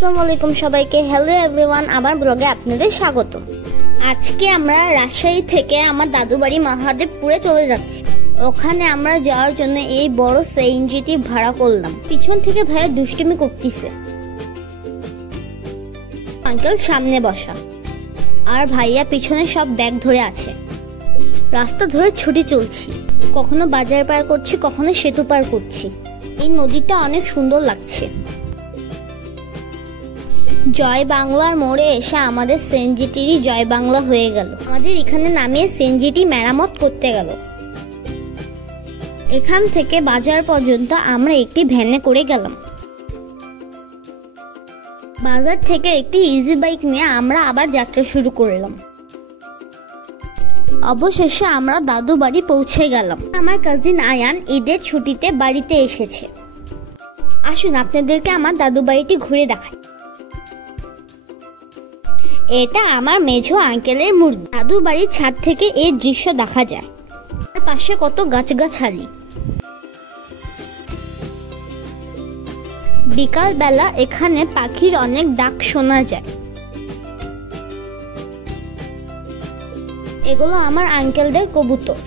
আসসালামু আলাইকুম সবাইকে। হ্যালো এভরিওয়ান, আমার ব্লগে আপনাদের স্বাগত। আজকে আমরা রাজশাহী থেকে আমার দাদু বাড়ি মহাদেবপুরে চলে যাচ্ছি। ওখানে আমরা যাওয়ার জন্য এই বড় সিএনজিটি ভাড়া করলাম। পিছন থেকে ভাইয়া দুষ্টুমি করতেছে, আঙ্কেল সামনে বসা আর ভাইয়া পিছনে সব ব্যাগ ধরে আছে। রাস্তা ধরে ছুটি চলছি, কখনো বাজার পার করছি, কখনো সেতু পার করছি। এই নদীটা অনেক সুন্দর লাগছে। জয় বাংলার মোড়ে এসে আমাদের সিএনজিটিরই জয় বাংলা হয়ে গেল। আমাদের এখানে নামিয়ে সিএনজিটি মেরামত করতে গেল। এখান থেকে বাজার পর্যন্ত আমরা একটি ভ্যানে করে গেলাম। বাজার থেকে একটি ইজি বাইক নিয়ে আমরা আবার যাত্রা শুরু করলাম। অবশেষে আমরা দাদু বাড়ি পৌঁছে গেলাম। আমার কাজিন আয়ান ঈদের ছুটিতে বাড়িতে এসেছে। আসুন আপনাদেরকে আমার দাদু বাড়িটি ঘুরে দেখাই। এটা আমার মেঝো আঙ্কেলের মুরগি। দাদু বাড়ির ছাদ থেকে এই দৃশ্য দেখা যায়। তার পাশে কত গাছগাছালি। বিকাল বেলা এখানে পাখির অনেক ডাক শোনা যায়। এগুলো আমার আঙ্কেলদের কবুতর।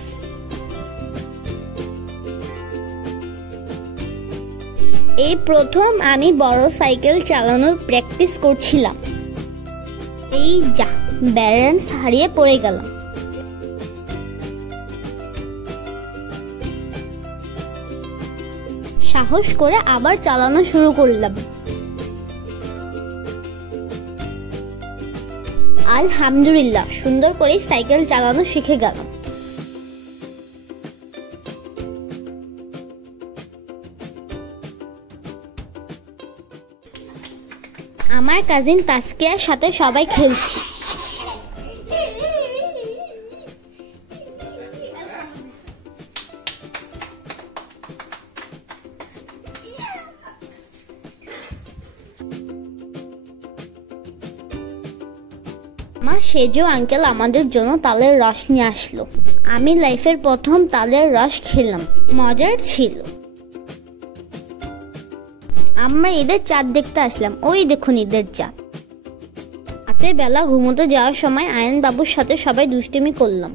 এই প্রথম আমি বড় সাইকেল চালানোর প্র্যাকটিস করছিলাম। এই যা, ব্যালেন্স হারিয়ে পড়ে গেলাম। সাহস করে আবার চালানো শুরু করলাম। আলহামদুলিল্লাহ, সুন্দর করে সাইকেল চালানো শিখে গেলাম। আমার কাজিন তাসকিয়ার সাথে সবাই খেলছি। আমার সেজো আঙ্কেল আমাদের জন্য তালের রস নিয়ে আসলো। আমি লাইফের প্রথম তালের রস খেলাম, মজার ছিল। আমরা ঈদের চাঁদ দেখতে আসলাম। ওই দেখুন ঈদের চাঁদ। রাতের বেলা ঘুমোতে যাওয়ার সময় আয়ন বাবুর সাথে সবাই দুষ্টুমি করলাম।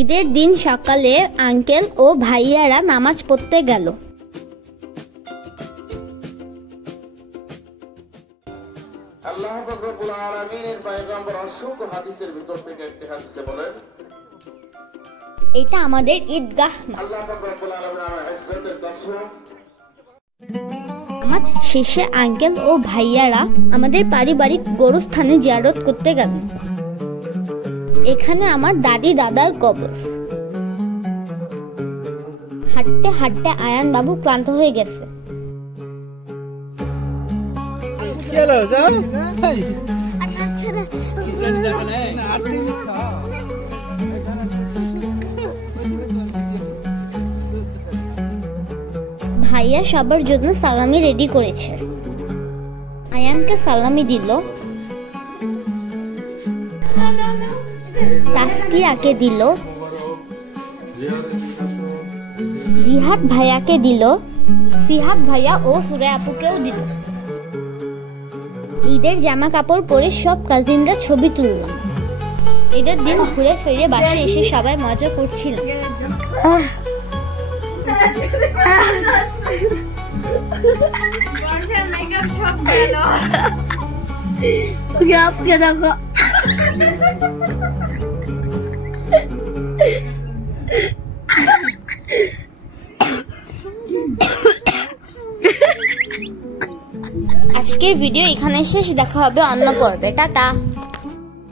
ঈদের দিন সকালে আঙ্কেল ও ভাইয়ারা নামাজ পড়তে গেল। আল্লাহ পাক রব্বুল আলামিনের পয়গম্বর অসংখ্য হাদিসের ভিতর থেকে একটি হাদিসে বলেন, এটা আমাদের ঈদগাহ। আল্লাহ পাক রব্বুল আলামিনের ইজ্জতের দর্শক। নামাজ শেষে আঙ্কেল ও ভাইয়ারা আমাদের পারিবারিক গোরস্থানে জিয়ারত করতে গেল। এখানে আমার দাদি দাদার কবর। হাঁটতে হাঁটতে আয়ান বাবু ক্লান্ত হয়ে গেছে। ভাইয়া সবার জন্য সালামি রেডি করেছে। আয়ানকে সালামি দিল, তাসকিয়াকে দিল, জিহাদ ভাইয়াকে দিল, সিহাদ ভাইয়া ও সুরে আপুকেও দিল। ঈদের জামা কাপড় পরে সব কাজিনরা ছবি তুললাম। ঈদের দিন ঘুরে ফিরে বাসায় এসে সবাই মজা করছিল। আজকের ভিডিও এখানে শেষ। দেখা হবে অন্য পর্বে। টাটা।